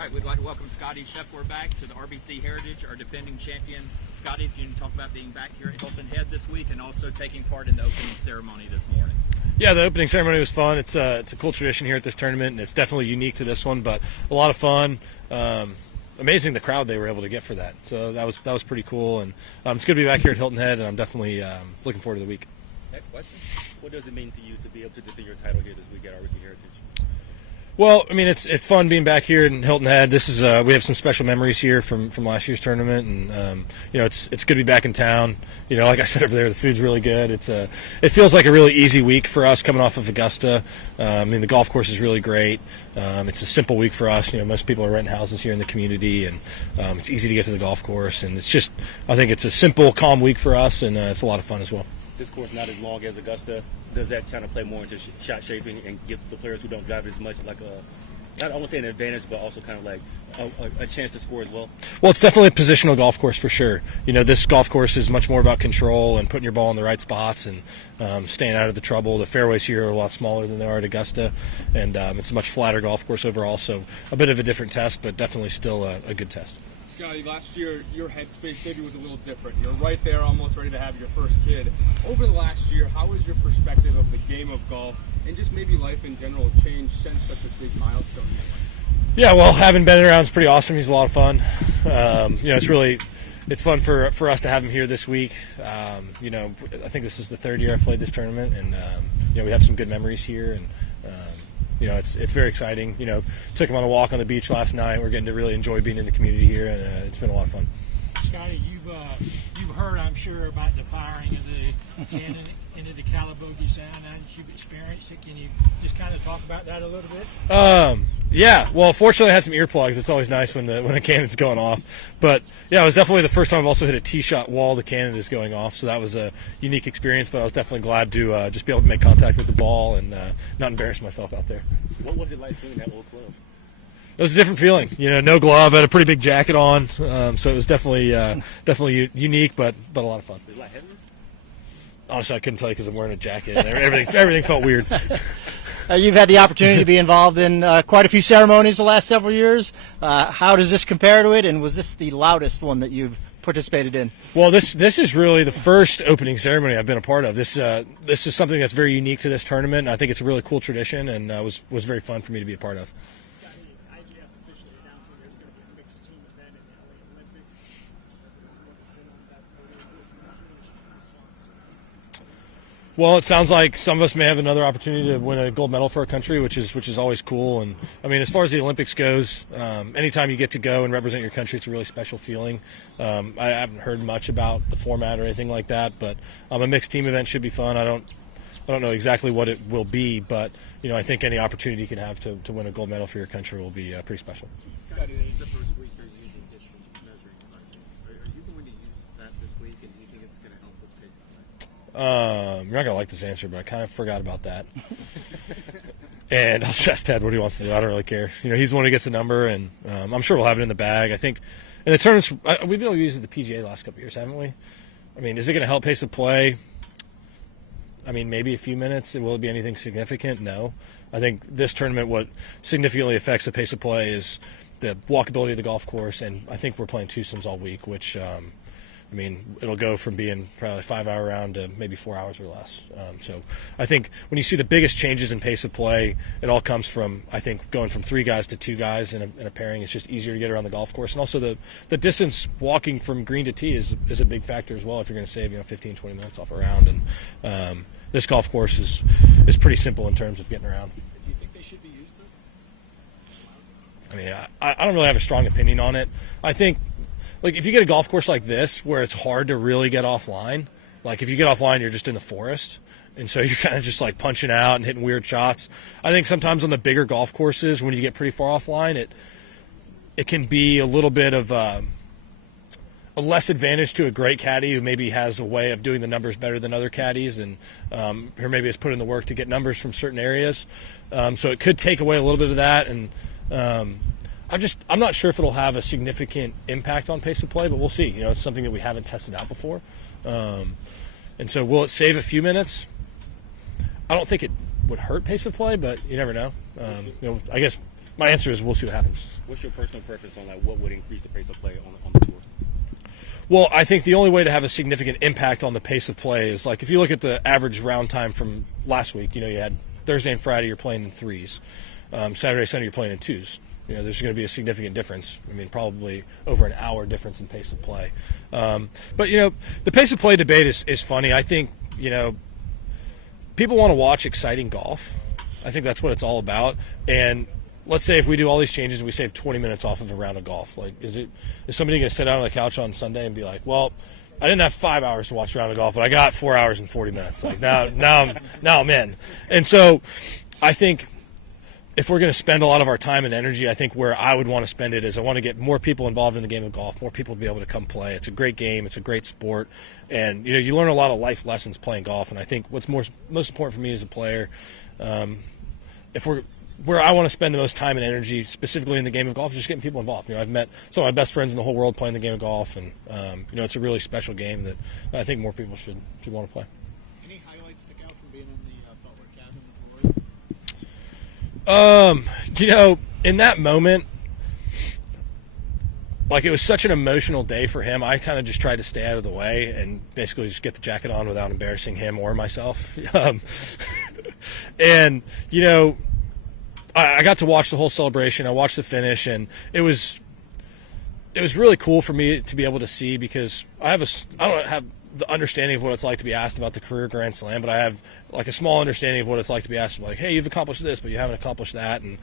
right, we'd like to welcome Scottie Scheffler back to the RBC Heritage, our defending champion. Scottie, if you can talk about being back here at Hilton Head this week and also taking part in the opening ceremony this morning. Yeah, the opening ceremony was fun. It's a cool tradition here at this tournament, and it's definitely unique to this one, but a lot of fun. Amazing the crowd they were able to get for that. So that was pretty cool, and it's good to be back here at Hilton Head, and I'm definitely looking forward to the week. Next question. What does it mean to you to be able to defend your title here this week at RBC Heritage? Well, I mean, it's fun being back here in Hilton Head. This is we have some special memories here from last year's tournament, and it's good to be back in town. Like I said over there, the food's really good. It feels like a really easy week for us coming off of Augusta. I mean, the golf course is really great. It's a simple week for us. Most people are renting houses here in the community, and it's easy to get to the golf course. And I think it's a simple, calm week for us, and it's a lot of fun as well. This course not as long as Augusta. Does that kind of play more into shot shaping and give the players who don't drive it as much like I won't say an advantage, but also kind of like a chance to score as well? Well, it's definitely a positional golf course for sure. This golf course is much more about control and putting your ball in the right spots and staying out of the trouble. The fairways here are a lot smaller than they are at Augusta, and it's a much flatter golf course overall, so a bit of a different test, but definitely still a good test. Scottie, last year your headspace maybe was a little different. You're right there, almost ready to have your first kid. Over the last year, how has your perspective of the game of golf and just maybe life in general changed since such a big milestone? Yeah, well, having Ben around is pretty awesome. He's a lot of fun. It's fun for us to have him here this week. I think this is the third year I've played this tournament, and we have some good memories here, and it's very exciting. Took him on a walk on the beach last night. We're getting to really enjoy being in the community here, and it's been a lot of fun. Scottie, you've heard, I'm sure, about the firing of the cannon into the Calabogie Sound. Now that you've experienced it, can you just kind of talk about that a little bit? Yeah. Well, fortunately, I had some earplugs. It's always nice when a cannon's going off. But yeah, it was definitely the first time I've also hit a tee shot while the cannon is going off. So that was a unique experience. But I was definitely glad to just be able to make contact with the ball and not embarrass myself out there. What was it like swinging that old club? It was a different feeling. No glove. I had a pretty big jacket on, so it was definitely unique, but a lot of fun. Was it like heavier? Honestly, I couldn't tell you because I'm wearing a jacket. Everything felt weird. You've had the opportunity to be involved in quite a few ceremonies the last several years. How does this compare to it, and was this the loudest one that you've participated in? Well, this is really the first opening ceremony I've been a part of. This is something that's very unique to this tournament, and I think it's a really cool tradition, and was very fun for me to be a part of. Well, it sounds like some of us may have another opportunity to win a gold medal for our country, which is always cool. And I mean, as far as the Olympics goes, anytime you get to go and represent your country, it's a really special feeling. I haven't heard much about the format or anything like that, but a mixed team event should be fun. I don't know exactly what it will be, but I think any opportunity you can have to win a gold medal for your country will be pretty special. Scottie, this is the first week you're using distance measuring devices. Are you going to use that this week, and do you think it's going to help with pace of play? You're not going to like this answer, but I kind of forgot about that. And I'll just ask Ted what he wants to do. I don't really care. He's the one who gets the number, and I'm sure we'll have it in the bag. I think in the tournaments, we've been able to use it at the PGA the last couple of years, haven't we? I mean, is it going to help pace of play? I mean, maybe a few minutes. Will it be anything significant? No. I think this tournament, what significantly affects the pace of play is the walkability of the golf course, and I think we're playing twosomes all week, which it'll go from being probably a 5-hour round to maybe 4 hours or less. So I think when you see the biggest changes in pace of play, it all comes from, I think, going from 3 guys to 2 guys in a pairing. It's just easier to get around the golf course. And also the distance walking from green to tee is a big factor as well if you're going to save 15, 20 minutes off a round. And this golf course is pretty simple in terms of getting around. Do you think they should be used, though? I mean, I don't really have a strong opinion on it. I think, like, if you get a golf course like this where it's hard to really get offline, like if you get offline, you're just in the forest, and so you're kind of just like punching out and hitting weird shots. I think sometimes on the bigger golf courses, when you get pretty far offline, it can be a little bit of a less advantage to a great caddy who maybe has a way of doing the numbers better than other caddies, and who maybe has put in the work to get numbers from certain areas. So it could take away a little bit of that, and I'm not sure if it'll have a significant impact on pace of play, but we'll see. It's something that we haven't tested out before. And so will it save a few minutes? I don't think it would hurt pace of play, but you never know. I guess my answer is we'll see what happens. What's your personal preference on like what would increase the pace of play on the tour? Well, I think the only way to have a significant impact on the pace of play is like if you look at the average round time from last week. You had Thursday and Friday you're playing in 3s, Saturday, Sunday you're playing in 2s. There's going to be a significant difference. I mean, probably over an hour difference in pace of play. But the pace of play debate is funny. I think people want to watch exciting golf. I think that's what it's all about. And let's say if we do all these changes and we save 20 minutes off of a round of golf, like is somebody going to sit down on the couch on Sunday and be like, well, I didn't have 5 hours to watch a round of golf, but I got 4 hours and 40 minutes. Like now I'm in. And so I think if we're going to spend a lot of our time and energy, I think where I would want to spend it is I want to get more people involved in the game of golf, more people to be able to come play. It's a great game. It's a great sport. And, you learn a lot of life lessons playing golf. And I think what's most important for me as a player, where I want to spend the most time and energy specifically in the game of golf is just getting people involved. I've met some of my best friends in the whole world playing the game of golf. And, it's a really special game that I think more people should want to play. Any highlights stick out from being in the Butler cabin with Rory? In that moment, like it was such an emotional day for him, I kind of just tried to stay out of the way and basically just get the jacket on without embarrassing him or myself. And, I got to watch the whole celebration. I watched the finish, and it was really cool for me to be able to see because I don't have the understanding of what it's like to be asked about the career Grand Slam, but I have like a small understanding of what it's like to be asked like, hey, you've accomplished this, but you haven't accomplished that. And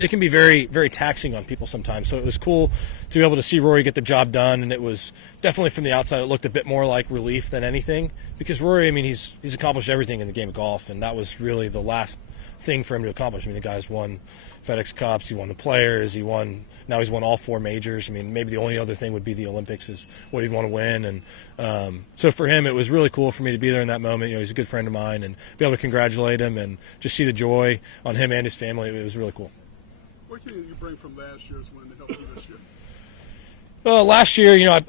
it can be very, very taxing on people sometimes. So it was cool to be able to see Rory get the job done. And it was definitely from the outside, it looked a bit more like relief than anything because Rory, I mean, he's accomplished everything in the game of golf. And that was really the last thing for him to accomplish. I mean, the guy's won FedEx Cups, he won the Players, he's won all 4 majors. I mean, maybe the only other thing would be the Olympics is what he'd want to win. And so for him, it was really cool for me to be there in that moment. He's a good friend of mine, and be able to congratulate him and just see the joy on him and his family. It was really cool. What can you bring from last year's win to help you this year? Well, last year,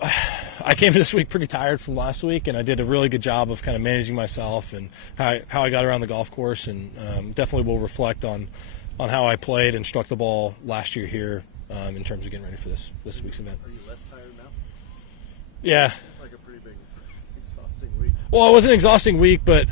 I came to this week pretty tired from last week, and I did a really good job of kind of managing myself and how I got around the golf course, and definitely will reflect on how I played and struck the ball last year here in terms of getting ready for this week's event. Are you less tired now? Yeah. It's like a pretty big, exhausting week. Well, it was an exhausting week, but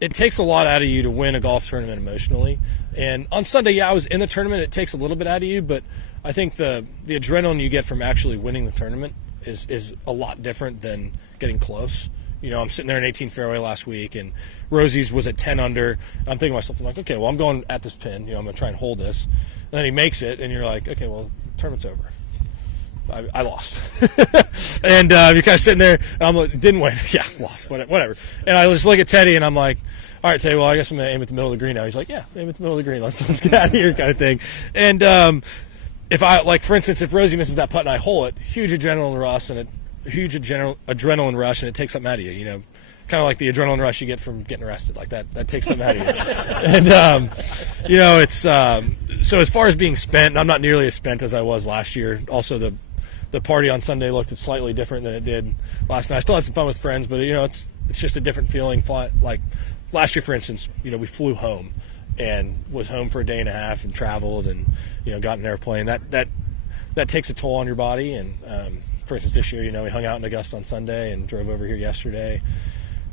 it takes a lot out of you to win a golf tournament emotionally. And on Sunday, I was in the tournament. It takes a little bit out of you, but I think the adrenaline you get from actually winning the tournament is a lot different than getting close. I'm sitting there in 18 fairway last week, and Rosie's was at 10 under. I'm thinking to myself, I'm like, okay, well, I'm going at this pin. I'm going to try and hold this. And then he makes it, and you're like, okay, well, the tournament's over. I lost. And you're kind of sitting there, and I'm like, didn't win. Yeah, lost, whatever. And I just look at Teddy, and I'm like, all right, Teddy, well, I guess I'm going to aim at the middle of the green now. He's like, yeah, aim at the middle of the green. Let's get out of here kind of thing. And if I, like, for instance, if Rosie misses that putt and I hole it, huge adrenaline rush, and it takes something out of you, kind of like the adrenaline rush you get from getting arrested. Like that takes something out of you. And, it's so as far as being spent, I'm not nearly as spent as I was last year. Also, the party on Sunday looked slightly different than it did last night. I still had some fun with friends, but, it's just a different feeling. Like last year, for instance, we flew home and was home for a day and a half and traveled and, got in an airplane. That takes a toll on your body. And, for instance, this year, we hung out in Augusta on Sunday and drove over here yesterday,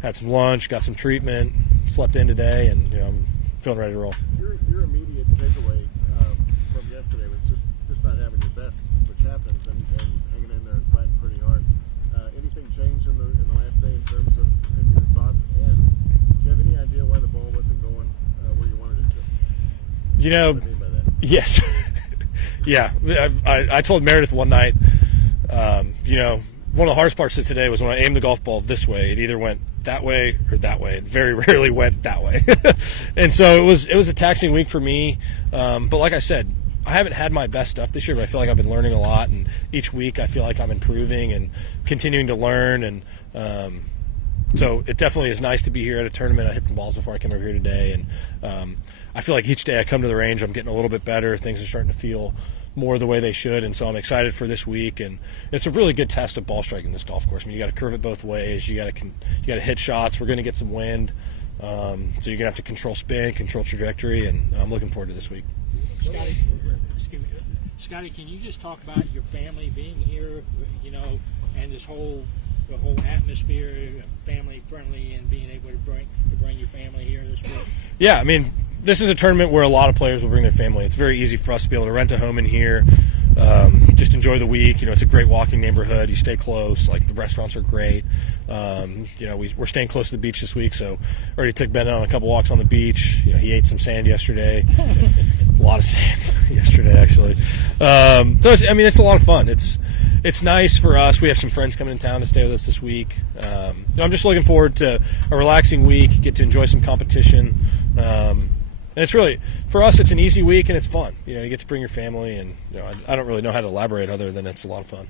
had some lunch, got some treatment, slept in today, and I'm feeling ready to roll. Your immediate takeaway from yesterday was just not having your best, which happens, and hanging in there and fighting pretty hard. Anything changed in the last day in terms of your thoughts? And do you have any idea why the ball wasn't going where you wanted it to? What do I mean by that? Yes. Yeah. I told Meredith one night, one of the hardest parts of today was when I aimed the golf ball this way, it either went that way or that way. It very rarely went that way. And so it was a taxing week for me. But like I said, I haven't had my best stuff this year, but I feel like I've been learning a lot. And each week I feel like I'm improving and continuing to learn. And so it definitely is nice to be here at a tournament. I hit some balls before I came over here today. And I feel like each day I come to the range, I'm getting a little bit better. Things are starting to feel more the way they should, and so I'm excited for this week. And it's a really good test of ball striking this golf course. I mean, you got to curve it both ways. You got to hit shots. We're going to get some wind, so you're going to have to control spin, control trajectory, and I'm looking forward to this week. Scottie, excuse me. Scottie, can you just talk about your family being here, and the whole atmosphere, family friendly, and being able to bring your family here this week? Yeah, I mean, this is a tournament where a lot of players will bring their family. It's very easy for us to be able to rent a home in here, just enjoy the week. It's a great walking neighborhood. You stay close. Like, the restaurants are great. We're staying close to the beach this week, so already took Ben on a couple walks on the beach. He ate some sand yesterday. A lot of sand yesterday, actually. So it's a lot of fun. It's nice for us. We have some friends coming in town to stay with us this week. I'm just looking forward to a relaxing week, get to enjoy some competition. And it's really, for us, it's an easy week and it's fun. You get to bring your family, and I don't really know how to elaborate other than it's a lot of fun.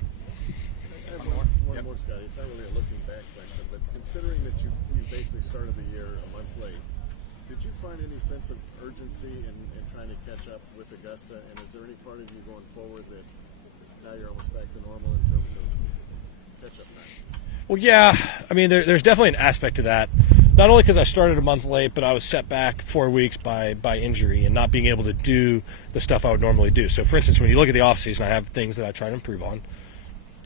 I have one more, Scottie. It's not really a looking back question, but considering that you basically started the year a month late, did you find any sense of urgency in trying to catch up with Augusta? And is there any part of you going forward that now you're almost back to normal in terms of catch-up time? Well, yeah. I mean, there's definitely an aspect to that. Not only because I started a month late, but I was set back 4 weeks by injury and not being able to do the stuff I would normally do. So, for instance, when you look at the offseason, I have things that I try to improve on,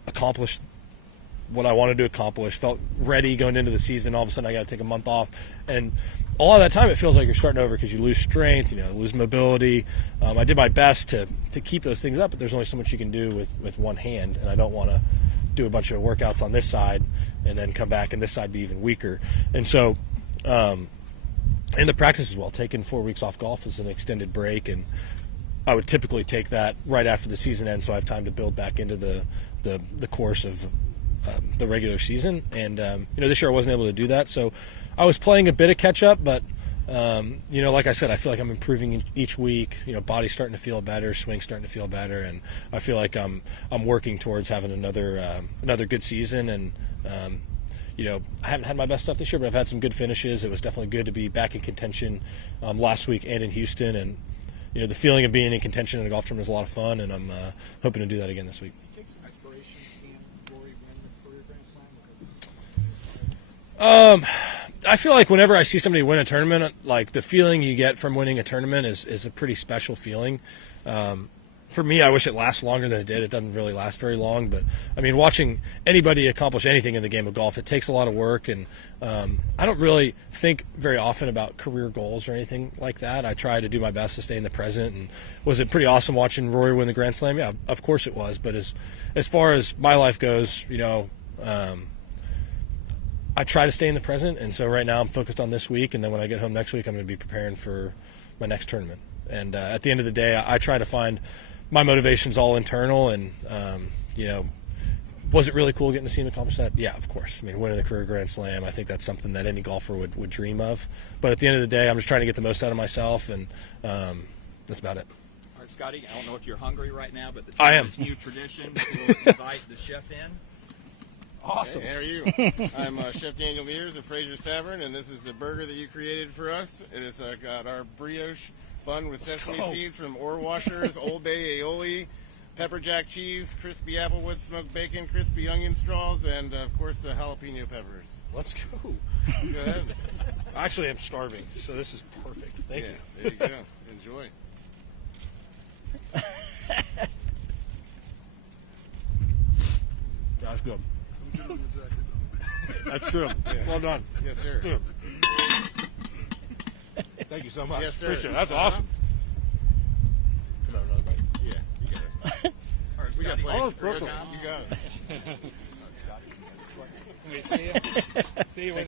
accomplished what I wanted to accomplish, felt ready going into the season. All of a sudden, I got to take a month off. And a lot of that time, it feels like you're starting over because you lose strength, lose mobility. I did my best to keep those things up, but there's only so much you can do with one hand, and I don't want to do a bunch of workouts on this side and then come back and this side be even weaker. And so in the practice as well, taking 4 weeks off golf is an extended break, and I would typically take that right after the season ends so I have time to build back into the course of the regular season. And this year I wasn't able to do that, so I was playing a bit of catch up, but like I said, I feel like I'm improving each week. Body's starting to feel better, swing's starting to feel better, and I feel like I'm working towards having another good season. And I haven't had my best stuff this year, but I've had some good finishes. It was definitely good to be back in contention last week and in Houston, and the feeling of being in contention in a golf tournament is a lot of fun, and I'm hoping to do that again this week. Take some aspirations, seeing Rory win the career Grand Slam. I feel like whenever I see somebody win a tournament, like the feeling you get from winning a tournament is a pretty special feeling. For me, I wish it lasts longer than it did. It doesn't really last very long, but I mean, watching anybody accomplish anything in the game of golf, it takes a lot of work, and I don't really think very often about career goals or anything like that. I try to do my best to stay in the present. And was it pretty awesome watching Rory win the Grand Slam? Yeah, of course it was. But as far as my life goes, I try to stay in the present, and so right now I'm focused on this week, and then when I get home next week, I'm going to be preparing for my next tournament. And at the end of the day, I try to find my motivations all internal, and was it really cool getting to see him accomplish that? Yeah, of course. I mean, winning the career Grand Slam, I think that's something that any golfer would dream of. But at the end of the day, I'm just trying to get the most out of myself, and that's about it. All right, Scottie, I don't know if you're hungry right now, but I am. New tradition, we'll invite the chef in. Awesome. Hey, how are you? I'm Chef Daniel Mears of Fraser's Tavern, and this is the burger that you created for us. It has got our brioche bun with sesame seeds from Ore Washers, Old Bay aioli, pepper jack cheese, crispy applewood smoked bacon, crispy onion straws, and of course the jalapeno peppers. Let's go. Go ahead. Actually, I'm starving, so this is perfect. Thank you. There you go. Enjoy. That's good. That's true. Yeah. Well done. Yes, sir. Good. Thank you so much. Yes, sir. Appreciate it. That's awesome. Come on, another bite. Yeah, you got it. All right, We got Scottie, plenty. Oh, perfect. You got it. See you. See you.